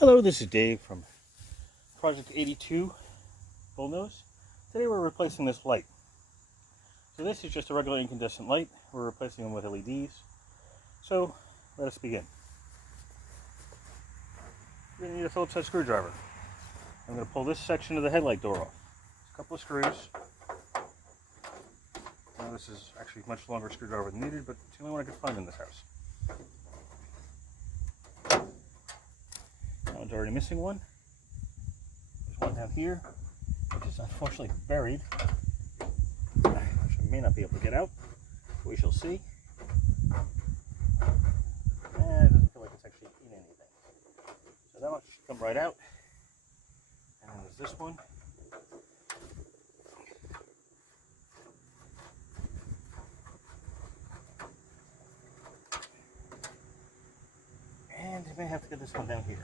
Hello, this is Dave from Project 82 Bullnose. Today we're replacing this light. So this is just a regular incandescent light. We're replacing them with LEDs. So let us begin. We're going to need a Phillips head screwdriver. I'm going to pull this section of the headlight door off. A couple of screws. Now this is actually a much longer screwdriver than needed, but it's the only one I could find in this house. That one's already missing one. There's one down here, which is unfortunately buried, which I may not be able to get out. We shall see. And it doesn't feel like it's actually in anything. So that one should come right out. And then there's this one. And I may have to get this one down here.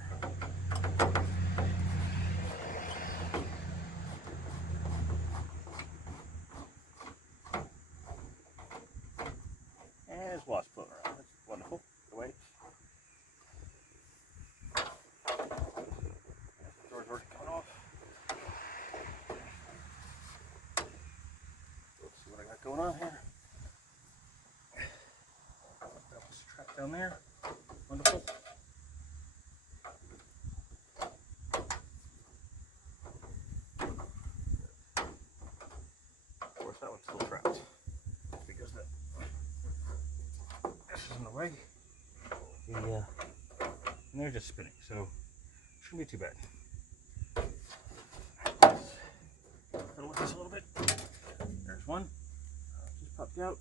And there's wasp floating around. That's wonderful. Get away. The door's already coming off. Let's see what I got going on here. That one's trapped down there. Wonderful. Of course, that one's still trapped because this is in the way. And they're just spinning, so shouldn't be too bad. Fiddle with this a little bit. There's one. Just popped out.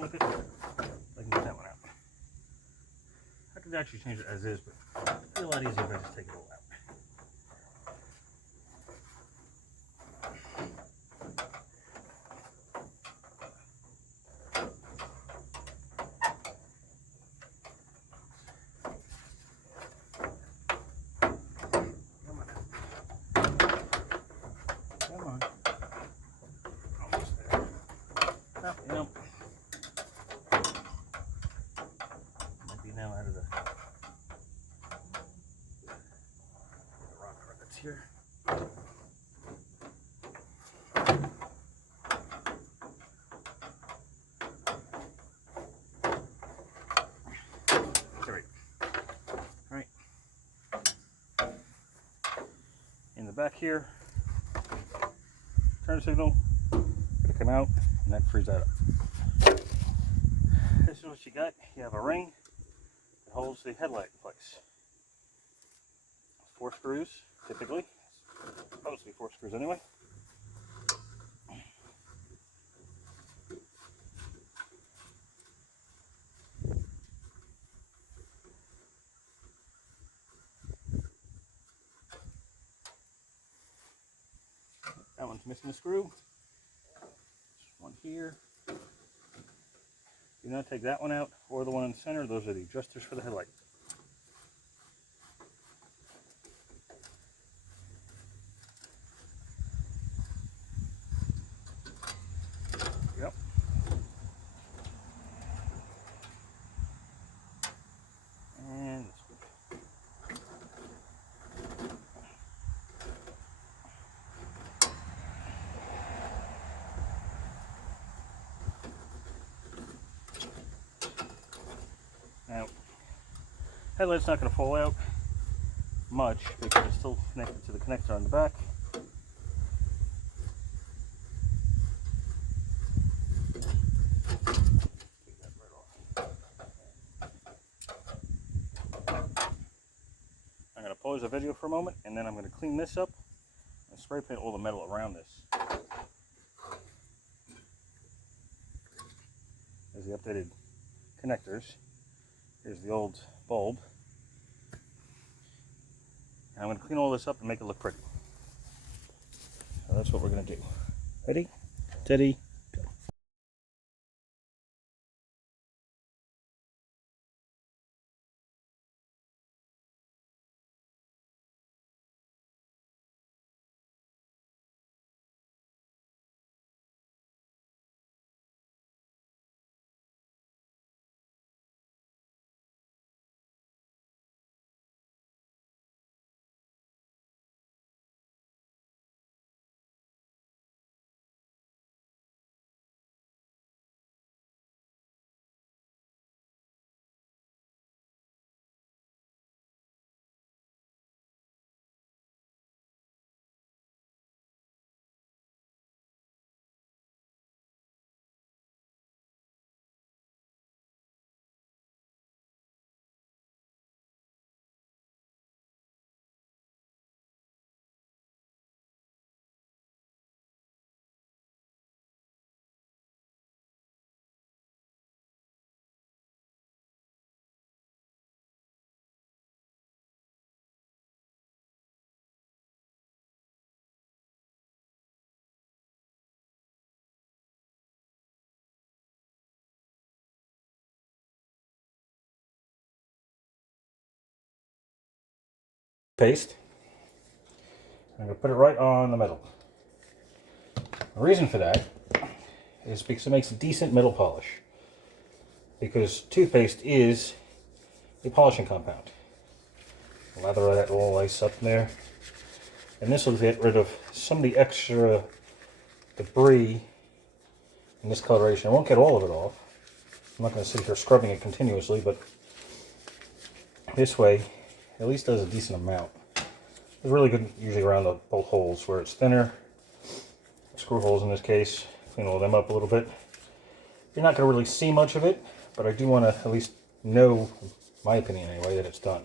With it, I can get that one out. I could actually change it as is, but it'd be a lot easier if I just take it all out. Come on. Almost there. Oh, you know. Now out of the rock that's here. There we go. All right. In the back here, turn signal, gonna come out, and that frees that up. This is what you got. You have a ring. Holds the headlight in place. 4 screws, typically. It's supposed to be 4 screws anyway. That one's missing a screw. There's one here. Do not take that one out or the one in the center. Those are the adjusters for the headlight. Yep. And this one. Now, headlight's not going to fall out much because it's still connected to the connector on the back. Take that right off. I'm going to pause the video for a moment, and then I'm going to clean this up and spray paint all the metal around this. There's the updated connectors. Here's the old bulb. And I'm going to clean all this up and make it look pretty. So that's what we're going to do. Ready? Steady. toothpaste. I'm going to put it right on the metal. The reason for that is because it makes a decent metal polish. Because toothpaste is a polishing compound. Lather that all nice up in there. And this will get rid of some of the extra debris in this coloration. I won't get all of it off. I'm not going to sit here scrubbing it continuously, but this way at least does a decent amount. It's really good usually around the bolt holes where it's thinner. Screw holes in this case. Clean all them up a little bit. You're not going to really see much of it, but I do want to at least know, my opinion anyway, that it's done.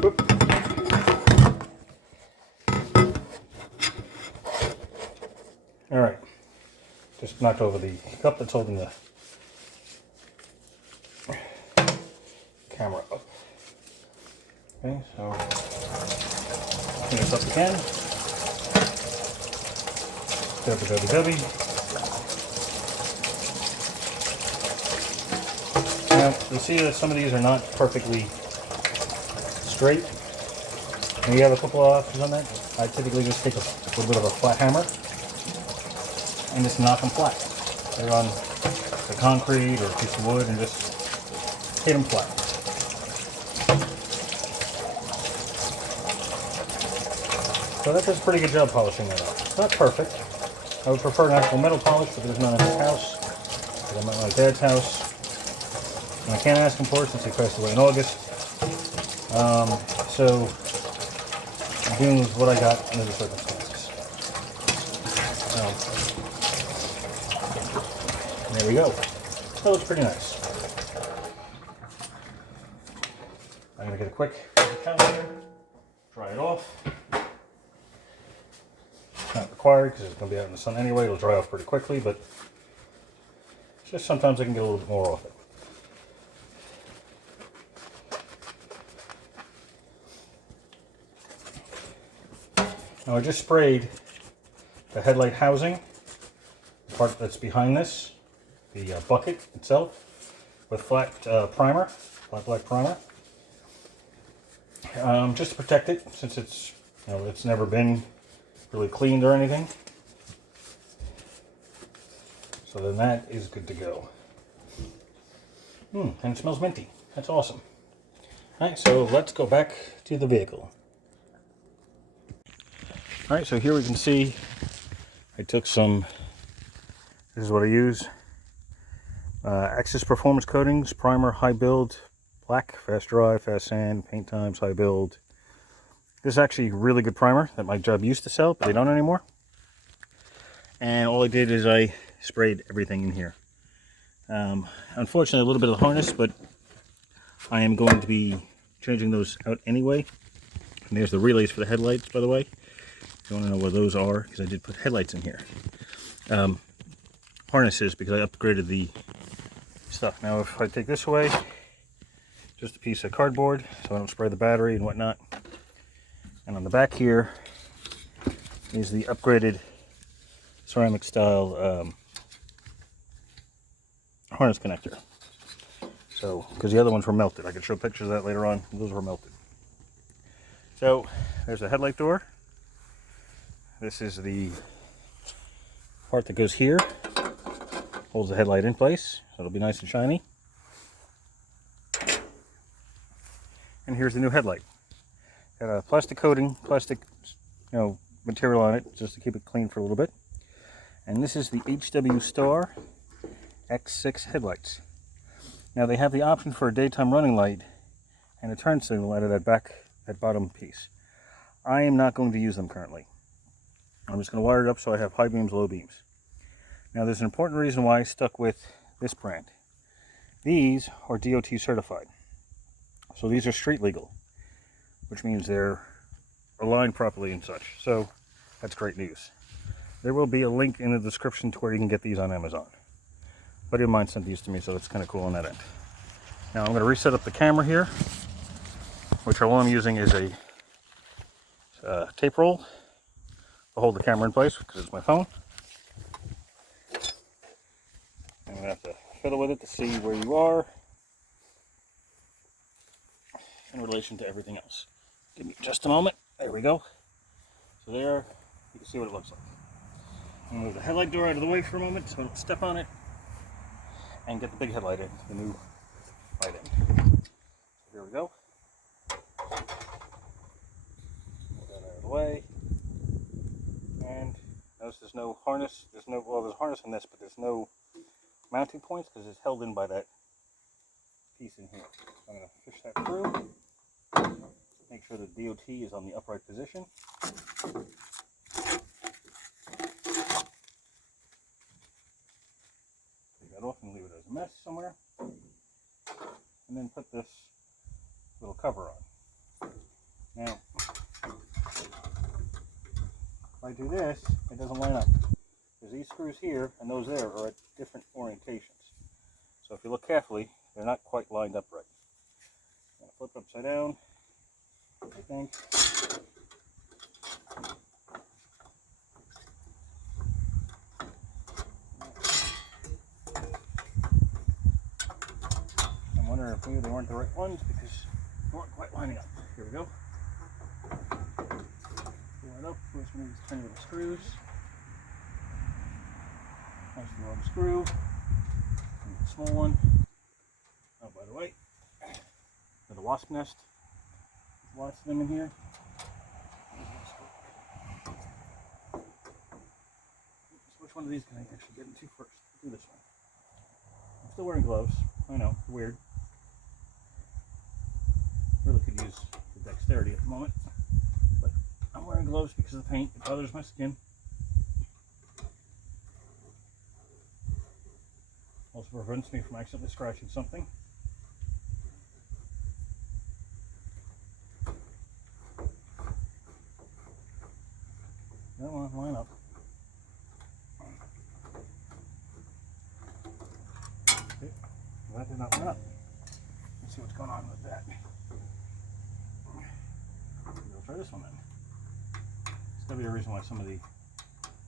Whoop. Alright, just knocked over the cup that's holding the camera up. Okay, so clean this up again. Dubby. Now, you'll see that some of these are not perfectly straight. And you have a couple of options on that. I typically just take a little bit of a flat hammer and just knock them flat. They're on the concrete or a piece of wood and just hit them flat. So that does a pretty good job polishing that off. It's not perfect. I would prefer an actual metal polish, but there's none in this house. But I'm at my dad's house. And I can't ask him for it since he passed away in August. So I'm doing with what I got under the circumstances. There we go. That looks pretty nice. I'm going to get a quick towel here, dry it off. It's not required because it's going to be out in the sun anyway. It'll dry off pretty quickly, but it's just sometimes I can get a little bit more off it. Now I just sprayed the headlight housing, the part that's behind this, the bucket itself, with flat primer, flat black primer, just to protect it since it's, it's never been really cleaned or anything. So then that is good to go. And it smells minty. That's awesome. Alright, so let's go back to the vehicle. Alright, so here we can see I took some, this is what I use, Access Performance Coatings, Primer, High Build, Black, Fast Dry, Fast Sand, Paint Times, High Build. This is actually a really good primer that my job used to sell, but they don't anymore. And all I did is I sprayed everything in here. Unfortunately, a little bit of the harness, but I am going to be changing those out anyway. And there's the relays for the headlights, by the way. If you want to know what those are, because I did put headlights in here. Harnesses, because I upgraded the stuff. Now, if I take this away, just a piece of cardboard, so I don't spray the battery and whatnot. And on the back here is the upgraded ceramic style harness connector. So, because the other ones were melted. I could show pictures of that later on. Those were melted. So, there's the headlight door. This is the part that goes here. Holds the headlight in place, so it'll be nice and shiny. And here's the new headlight. Got a plastic coating, plastic material on it, just to keep it clean for a little bit. And this is the HW Star X6 headlights. Now they have the option for a daytime running light and a turn signal out of that bottom piece. I am not going to use them currently. I'm just going to wire it up so I have high beams, low beams. Now there's an important reason why I stuck with this brand. These are DOT certified. So these are street legal, which means they're aligned properly and such. So that's great news. There will be a link in the description to where you can get these on Amazon. A buddy of mine sent these to me, so that's kind of cool on that end. Now I'm going to reset up the camera here, which all I'm using is a tape roll to hold the camera in place because it's my phone. I'm going to have to fiddle with it to see where you are. in relation to everything else. Give me just a moment. There we go. So there, you can see what it looks like. I'm going to move the headlight door out of the way for a moment so I don't step on it, and get the big headlight in, the new light in. So here we go. Move that out of the way. And notice there's no harness. There's a harness on this, but there's no mounting points because it's held in by that piece in here. I'm going to fish that through. Make sure the DOT is on the upright position. Take that off and leave it as a mess somewhere. And then put this little cover on. Now, if I do this, it doesn't line up. Because these screws here and those there are at different orientations. So if you look carefully, they're not quite lined up right. I'm going to flip it upside down, I think. I'm wondering if maybe they weren't the right ones because they weren't quite lining up. Here we go. Pull it up with some of these tiny little screws. Nice long screw. And a small one. Oh, by the way, there's a wasp nest. There's lots of them in here. So which one of these can I actually get into first? Do this one. I'm still wearing gloves. I know, weird. Really could use the dexterity at the moment. But I'm wearing gloves because of the paint. It bothers my skin. Also prevents me from accidentally scratching something. That one, line up. Okay, well, that did not line up. Let's see what's going on with that. We'll try this one then. There's gotta be a reason why some of the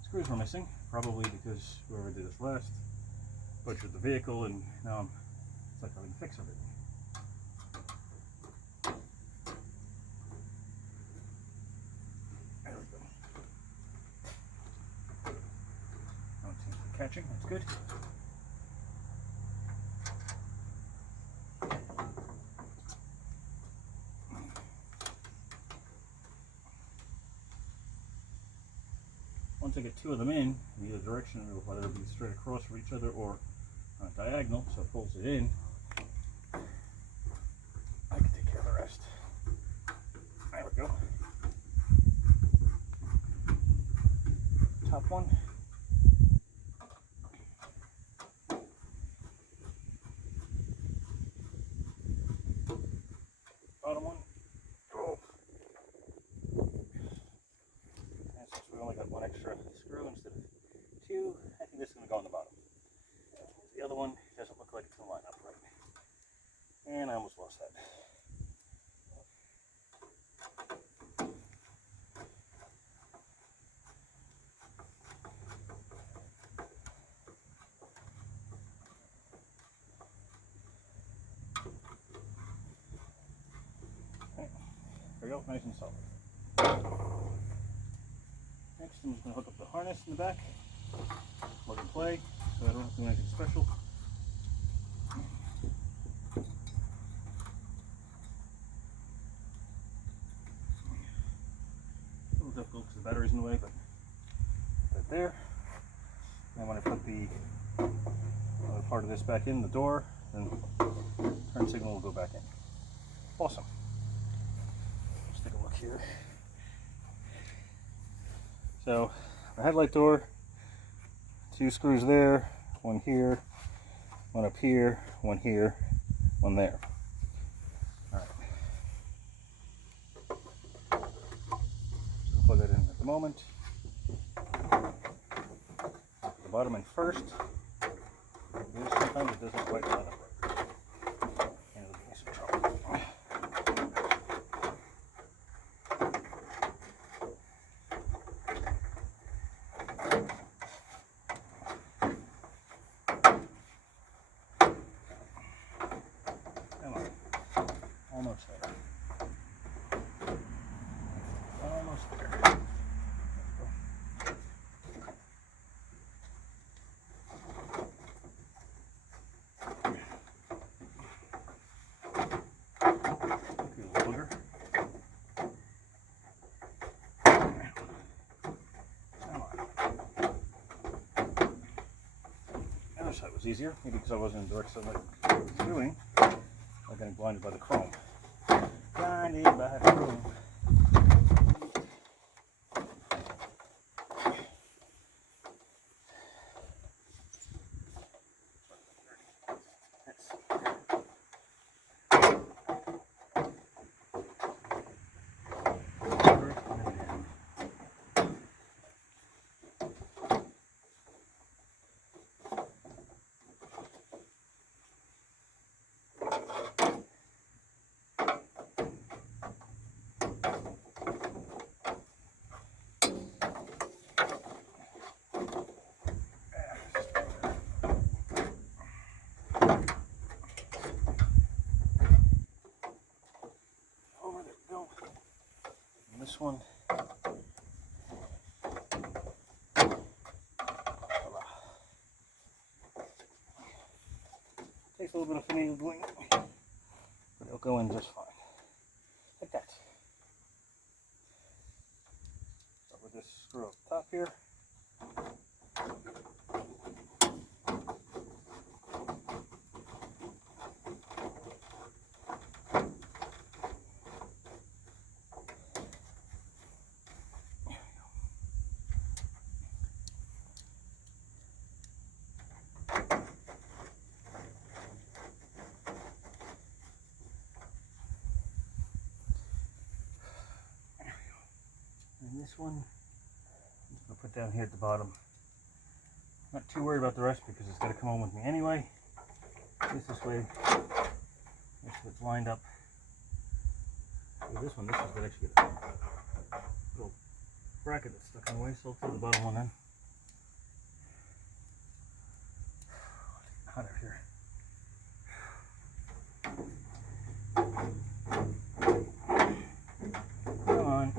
screws were missing. Probably because whoever did this last butchered the vehicle, and now it's like having to fix everything. There we go. Now it seems to be catching. That's good. Once I get two of them in either direction, whether it be straight across from each other or diagonal, so it pulls it in, I can take care of the rest. There we go. Top one. Bottom one. Oh. And since we only got one extra screw instead of two, I think this is going to go on the bottom. The other one doesn't look like it's going to line up right. And I almost lost that. Okay. There we go, nice and solid. Next, I'm just going to hook up the harness in the back. Plug and play, so I don't have to do anything special. A little difficult because the battery's in the way, but right there. And when I put the other part of this back in, the door, then turn signal will go back in. Awesome. Let's take a look here. So, the headlight door, two screws there, one here, one up here, one here, one there. Alright. So plug that in at the moment. Put the bottom in first. Sometimes it doesn't quite line up right. And it'll give me some trouble. Almost there. was easier, maybe because I wasn't in direct sunlight what I was doing. I'm getting blinded by the chrome. Blinded by the chrome. This one, takes a little bit of finagling, but it'll go in just fine, like that. Start with this screw up top here. And this one, I'm just going to put down here at the bottom. Not too worried about the rest because it's got to come on with me anyway. This way, make sure it's lined up. So this has got actually got a little bracket that's stuck in the way, so I'll throw the bottom one in. Hot out here. Come on.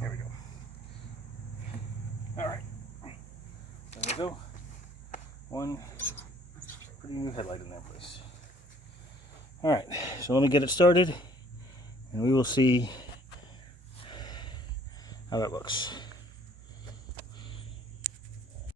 There we go. All right. There we go. One pretty new headlight in that place. All right. So let me get it started, and we will see how it looks.